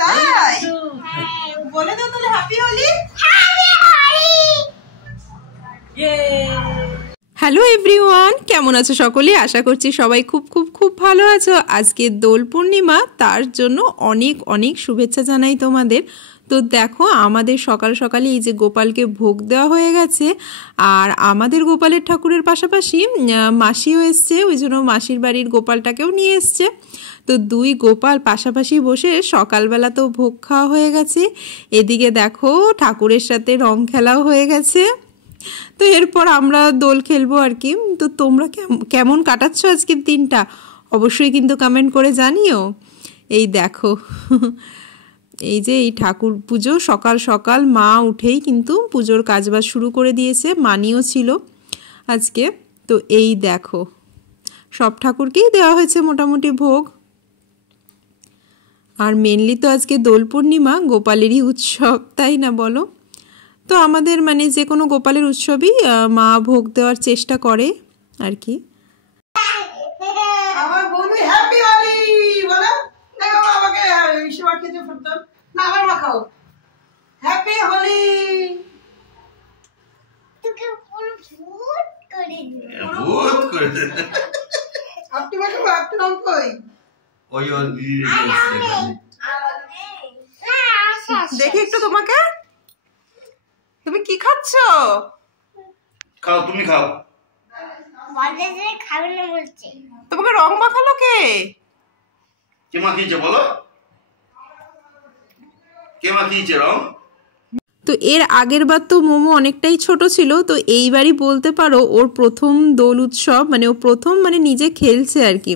তাই বলে দাও তাহলে হ্যাপি হোলি। হ্যালো এভরিওয়ান, কেমন আছো সকলে? আশা করছি সবাই খুব খুব খুব ভালো আছো। আজকে দোল পূর্ণিমা, তার জন্য অনেক অনেক শুভেচ্ছা জানাই তোমাদের। তো দেখো, আমাদের সকাল সকালে এই যে গোপালকে ভোগ দেওয়া হয়ে গেছে, আর আমাদের গোপালের ঠাকুরের পাশাপাশি মাসিও এসছে, ওই জন্য মাসির বাড়ির গোপালটাকেও নিয়ে এসছে। তো দুই গোপাল পাশাপাশি বসে সকালবেলা তো ভোগ খাওয়া হয়ে গেছে, এদিকে দেখো ঠাকুরের সাথে রং খেলাও হয়ে গেছে। তো এরপর আমরা দোল খেলবো আর কি। তো তোমরা কেমন কাটাচ্ছ আজকের দিনটা অবশ্যই কিন্তু কমেন্ট করে জানিও। এই দেখো, এই যে এই ঠাকুর পুজো সকাল সকাল মা উঠেই কিন্তু পুজোর কাজবাজ শুরু করে দিয়েছে, মানিও ছিল আজকে। তো এই দেখো, সব ঠাকুরকেই দেওয়া হয়েছে মোটামুটি ভোগ। আর মেনলি তো আজকে দোল পূর্ণিমা, গোপালেরই উৎসব, তাই না বলো? তো আমাদের মানে যে কোনো গোপালের উৎসবই মা ভোগ দেওয়ার চেষ্টা করে আর কি। আমার বন্ধু হ্যাপি হোলি বলো, দেখো আমাকে সবার কিছু ফুটতো না, আমার মা খাও হ্যাপি হোলি। তোকে পুরো ভূত করে দিই, ভূত করে দে। আপনি মা খাও, আপনি নাম কই ওই ওর দিদি বলছে দেখি একটু তোমাকে, তুমি কি খাচ্ছ? খাও, তুমি খাও। বলতে যে খাবে না বলছে। তোমাকে রং মাখালো কে? কে মাখিয়েছে বলো, কে মাখিয়েছে রং? তো এর আগের বার তো মোমো অনেকটাই ছোট ছিল, তো এইবারই বলতে পারো ওর প্রথম দোল উৎসব, মানে ও প্রথম মানে নিজে খেলছে আর কি।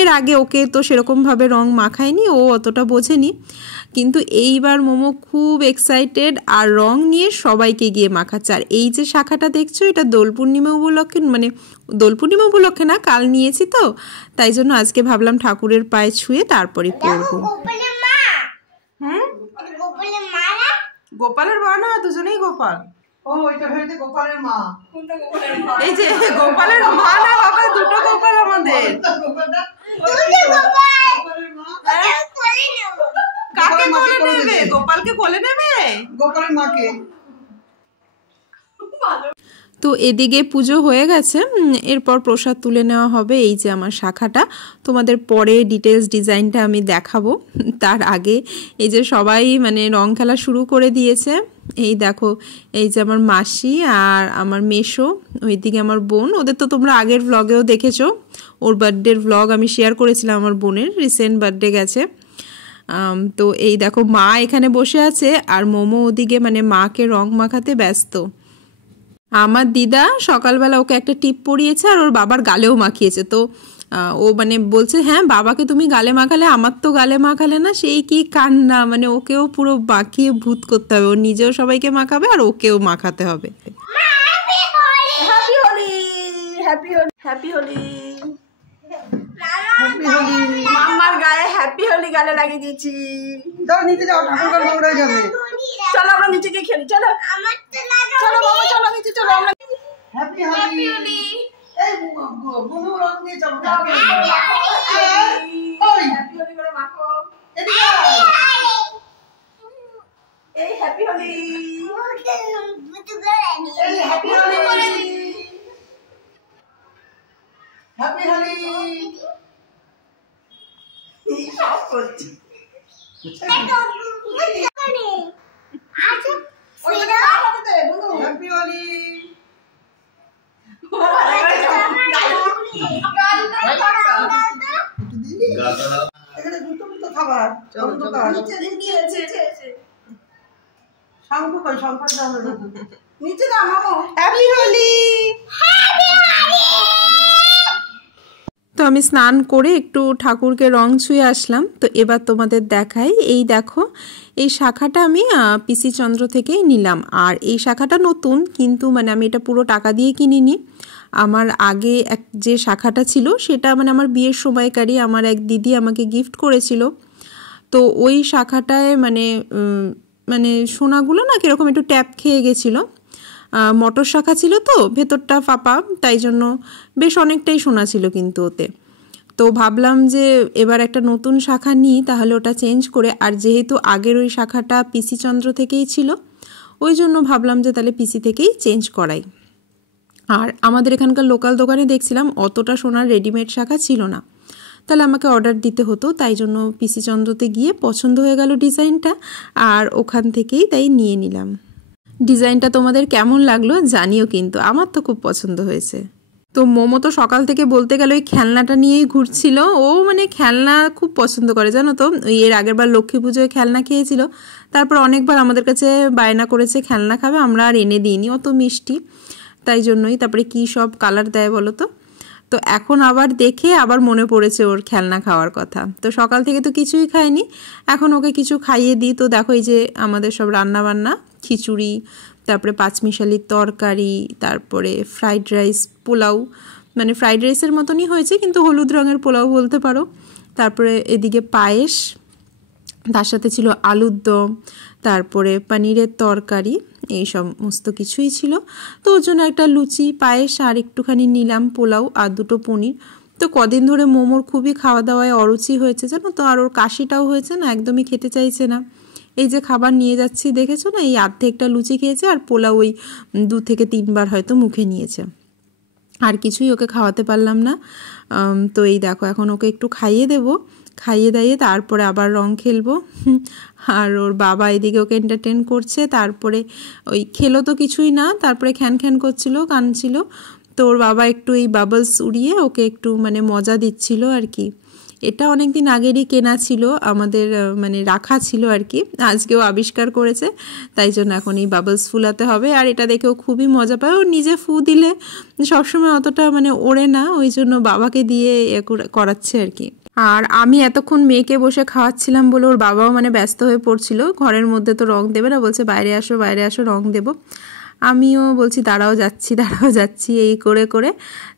এর আগে ওকে তো সেরকমভাবে রং মাখায়নি, ও অতটা বোঝেনি। কিন্তু এইবার মোমো খুব এক্সাইটেড, আর রং নিয়ে সবাইকে গিয়ে মাখাচ্ছে। আর এই যে শাখাটা দেখছো, এটা দোল পূর্ণিমা উপলক্ষে, মানে দোল পূর্ণিমা উপলক্ষে না, কাল নিয়েছি তো, তাই জন্য আজকে ভাবলাম ঠাকুরের পায়ে ছুঁয়ে তারপরে পরবো। গোপালের মা, গোপালের মা না, গোপালের মা না, দুজনেই গোপাল। ও এটা হয়েছে গোপালের মা। এই যে গোপালের মা না বাবা, দুটো গোপাল আমাদের। গোপালটা তুই গোপাল গোপালের মা, কোলে নেব। কাকে কোলে নেবে? গোপালকে কোলে নেবে? গোপালের মাকে। তো এদিকে পুজো হয়ে গেছে, এরপর প্রসাদ তুলে নেওয়া হবে। এই যে আমার শাখাটা, তোমাদের পরে ডিটেলস ডিজাইনটা আমি দেখাবো। তার আগে এই যে সবাই মানে রং খেলা শুরু করে দিয়েছে। এই দেখো, এই যে আমার মাসি আর আমার মেশো, ওইদিকে আমার বোন, ওদের তো তোমরা আগের ভ্লগেও দেখেছো। ওর বার্থডের ভ্লগ আমি শেয়ার করেছিলাম, আমার বোনের রিসেন্ট বার্থডে গেছে। তো এই দেখো মা এখানে বসে আছে, আর মোমো ওদিকে মানে মাকে রং মাখাতে ব্যস্ত। আমার দিদা সকালবেলা ওকে একটা টিপ পরিয়েছে, আর ওর বাবার গালেও মাখিয়েছে। তো ও মানে বলছে, হ্যাঁ বাবাকে তুমি গালে মাখালে, আমার তো গালে মাখালে না, সেই কি কান্না। মানে ওকেও পুরো মাখিয়ে ভূত করতে হবে, ও নিজেও সবাইকে মাখাবে আর ওকেও মাখাতে হবে। Happy Holi, happy Holi, happy Holi, happy Holi. মাম্মার গায়ে হ্যাপি হোলি গালে লাগিয়ে দিয়েছি। যাও নিচে যাও, ঠাকুর ঘর দৌড়ে যাবে। চলো আমরা নিচে গিয়ে খেলি, চলো আমার তো লাগা, চলো বাবা, চলো নিচে চলো আমরা। হ্যাপি হোলি। এই বুনু রং দিয়ে চলো। ওই হ্যাপি হোলি করে মাখো। এদিকে আয়। এই হ্যাপি হোলি। বুতু করে নি, এই হ্যাপি হোলি, হ্যাপি হোলি। সব করছি। দেখো বুতু করে আচ্ছা ফিরো হ্যাপি হোলি। এখানে দুটো দুটো খাবার। শঙ্খ কই, শঙ্খটা আমরা নিচে দাও মামু। হ্যাপি হোলি। তো আমি স্নান করে একটু ঠাকুরকে রং ছুঁয়ে আসলাম। তো এবার তোমাদের দেখাই, এই দেখো এই শাখাটা আমি পিসি চন্দ্র থেকেই নিলাম। আর এই শাখাটা নতুন, কিন্তু মানে আমি এটা পুরো টাকা দিয়ে কিনিনি। আমার আগে যে শাখাটা ছিল সেটা মানে আমার বিয়ের সময়কারই আমার এক দিদি আমাকে গিফট করেছিল। তো ওই শাখাটায় মানে মানে সোনাগুলো না কীরকম একটু ট্যাপ খেয়ে গেছিলো। মটর শাখা ছিল তো, ভেতরটা ফাঁপা, তাই জন্য বেশ অনেকটাই সোনা ছিল কিন্তু ওতে। তো ভাবলাম যে এবার একটা নতুন শাখা নিই, তাহলে ওটা চেঞ্জ করে। আর যেহেতু আগের ওই শাখাটা পিসি চন্দ্র থেকেই ছিল, ওই জন্য ভাবলাম যে তাহলে পিসি থেকেই চেঞ্জ করাই। আর আমাদের এখানকার লোকাল দোকানে দেখছিলাম অতটা সোনার রেডিমেড শাখা ছিল না, তাহলে আমাকে অর্ডার দিতে হতো। তাই জন্য পিসি চন্দ্রতে গিয়ে পছন্দ হয়ে গেল ডিজাইনটা, আর ওখান থেকেই তাই নিয়ে নিলাম। ডিজাইনটা তোমাদের কেমন লাগলো জানিও, কিন্তু আমার তো খুব পছন্দ হয়েছে। তো মোমো তো সকাল থেকে বলতে গেলে ওই খেলনাটা নিয়েই ঘুরছিল। ও মানে খেলনা খুব পছন্দ করে জানো তো। এর আগের বার লক্ষ্মী পুজোয় খেলনা খেয়েছিল, তারপর অনেকবার আমাদের কাছে বায়না করেছে খেলনা খাবে, আমরা আর এনে দিইনি, অত মিষ্টি, তাই জন্যই। তারপরে কি সব কালার দেয় বলো তো। তো এখন আবার দেখে আবার মনে পড়েছে ওর খেলনা খাওয়ার কথা। তো সকাল থেকে তো কিছুই খায়নি, এখন ওকে কিছু খাইয়ে দিই। তো দেখো এই যে আমাদের সব রান্না বান্না, খিচুড়ি, তারপরে পাঁচমিশালির তরকারি, তারপরে ফ্রাইড রাইস, পোলাও, মানে ফ্রাইড রাইসের মতনই হয়েছে কিন্তু হলুদ রঙের পোলাও বলতে পারো। তারপরে এদিকে পায়েস, তার সাথে ছিল আলুর দম, তারপরে পনিরের তরকারি, এই সমস্ত কিছুই ছিল। তো ওর জন্য একটা লুচি, পায়েস আর একটুখানি নিলাম পোলাও আর দুটো পনির। তো কদিন ধরে মোমোর খুবই খাওয়া দাওয়ায় অরুচি হয়েছে জানো তো, আর ওর কাশিটাও হয়েছে না, একদমই খেতে চাইছে না। এই যে খাবার নিয়ে যাচ্ছি দেখেছো না, এই অর্ধেকটা লুচি খেয়েছে আর পোলাও ওই 2 থেকে 3 বার হয়তো মুখে নিয়েছে, আর কিছুই ওকে খাওয়াতে পারলাম না। তো এই দেখো এখন ওকে একটু খাইয়ে দেবো, খাইয়ে দাইয়ে তারপরে আবার রং খেলবো। আর ওর বাবা এদিকে ওকে এন্টারটেন করছে। তারপরে ওই খেলো তো কিছুই না, তারপরে খ্যান খ্যান করছিল, কাঁদছিল। তো ওর বাবা একটু এই বাবলস উড়িয়ে ওকে একটু মানে মজা দিচ্ছিল আর কি। এটা অনেক দিন আগেরই কেনা ছিল আমাদের, মানে রাখা ছিল আর কি, আজকেও আবিষ্কার করেছে, তাই জন্য এখন এই বাবলস ফুলাতে হবে। আর এটা দেখেও খুবই মজা পায়। ও নিজে ফু দিলে সবসময় অতটা মানে ওড়ে না, ওই জন্য বাবাকে দিয়ে করাচ্ছে আর কি। আর আমি এতক্ষণ মেয়েকে বসে খাওয়াচ্ছিলাম বলে ওর বাবাও মানে ব্যস্ত হয়ে পড়ছিল, ঘরের মধ্যে তো রং দেবে না, বলছে বাইরে আসো বাইরে আসো রং দেবো। আমিও বলছি দাঁড়াও যাচ্ছি এই করে করে।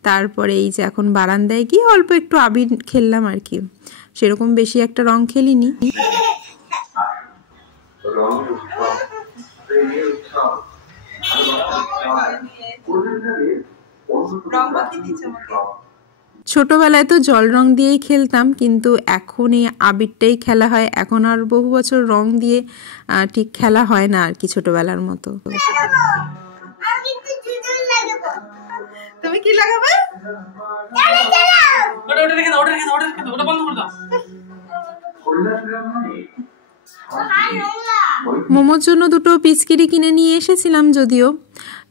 তারপরে এই যে এখন বারান্দায় গিয়ে অল্প একটু আবির খেললাম আর কি, সেরকম বেশি একটা রং খেলিনি। ছোটবেলায় তো জল রং দিয়েই খেলতাম, কিন্তু এখন এই আবিরটাই খেলা হয়। এখন আর বহু বছর রং দিয়ে ঠিক খেলা হয় না আর কি ছোটবেলার মতো। তুমি কি লাগাবে? মোমোর জন্য দুটো পিচকিরি কিনে নিয়ে এসেছিলাম যদিও,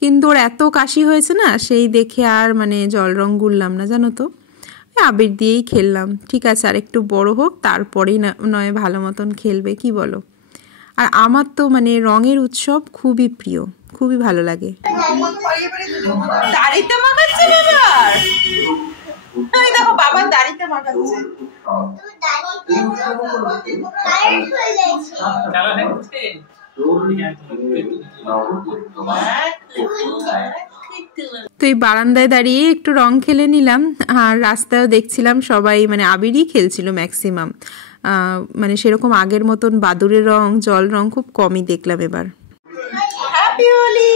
কিন্তু ওর এত কাশি হয়েছে না, সেই দেখে আর মানে জল রং গুললাম না জানো তো, আবির দিয়েই খেললাম। ঠিক আছে, আর একটু বড় হোক তারপরেই নয় ভালো মতন খেলবে, কি বলো। আর আমার তো মানে রঙের উৎসব খুবই প্রিয়, খুবই ভালো লাগে। দাড়িতে মাখাচ্ছে বাবার, দেখো বাবার দাড়িতে মাখাচ্ছে। তো এই বারান্দায় দাঁড়িয়ে একটু রং খেলে নিলাম। আর রাস্তায়ও দেখছিলাম সবাই মানে আবিরই খেলছিল ম্যাক্সিমাম, মানে সেরকম আগের মতন বাদুড়ের রং, জল রং খুব কমই দেখলাম এবার। হ্যাপি হোলি।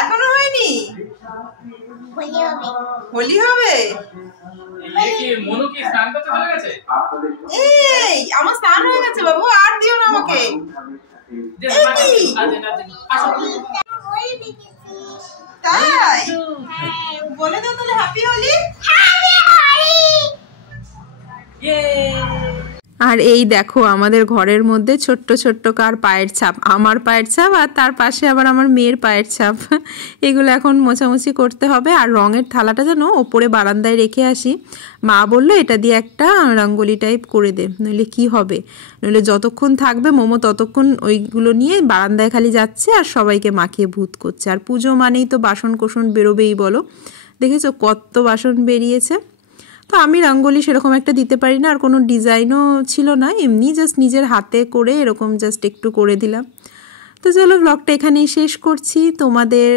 এখনো হয়নি, হোলি হবে। এই আমার স্নান হয়ে গেছে বাবু, আর দিও না আমাকে। তাই বলে দাও তাহলে হ্যাপি হোলি। আর এই দেখো আমাদের ঘরের মধ্যে ছোট্ট ছোট্ট কার পায়ের ছাপ, আমার পায়ের ছাপ আর তার পাশে আবার আমার মেয়ের পায়ের ছাপ। এগুলো এখন মোছামুছি করতে হবে। আর রঙের থালাটা যেন ওপরে বারান্দায় রেখে আসি, মা বললো এটা দিয়ে একটা রঙ্গোলি টাইপ করে দে, নইলে কি হবে, নইলে যতক্ষণ থাকবে মোমো ততক্ষণ ওইগুলো নিয়ে বারান্দায় খালি যাচ্ছে আর সবাইকে মাখিয়ে ভূত করছে। আর পুজো মানেই তো বাসন কোসন বেরোবেই বলো, দেখেছো কত বাসন বেরিয়েছে। তো আমি রঙ্গোলি সেরকম একটা দিতে পারি না, আর কোনো ডিজাইনও ছিল না, এমনি জাস্ট নিজের হাতে করে এরকম জাস্ট একটু করে দিলাম। তো চলো ব্লগটা এখানেই শেষ করছি। তোমাদের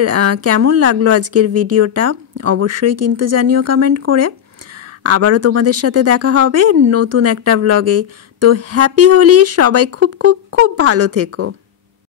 কেমন লাগলো আজকের ভিডিওটা অবশ্যই কিন্তু জানিও কমেন্ট করে। আবারও তোমাদের সাথে দেখা হবে নতুন একটা ব্লগে। তো হ্যাপি হোলি, সবাই খুব খুব খুব ভালো থেকো।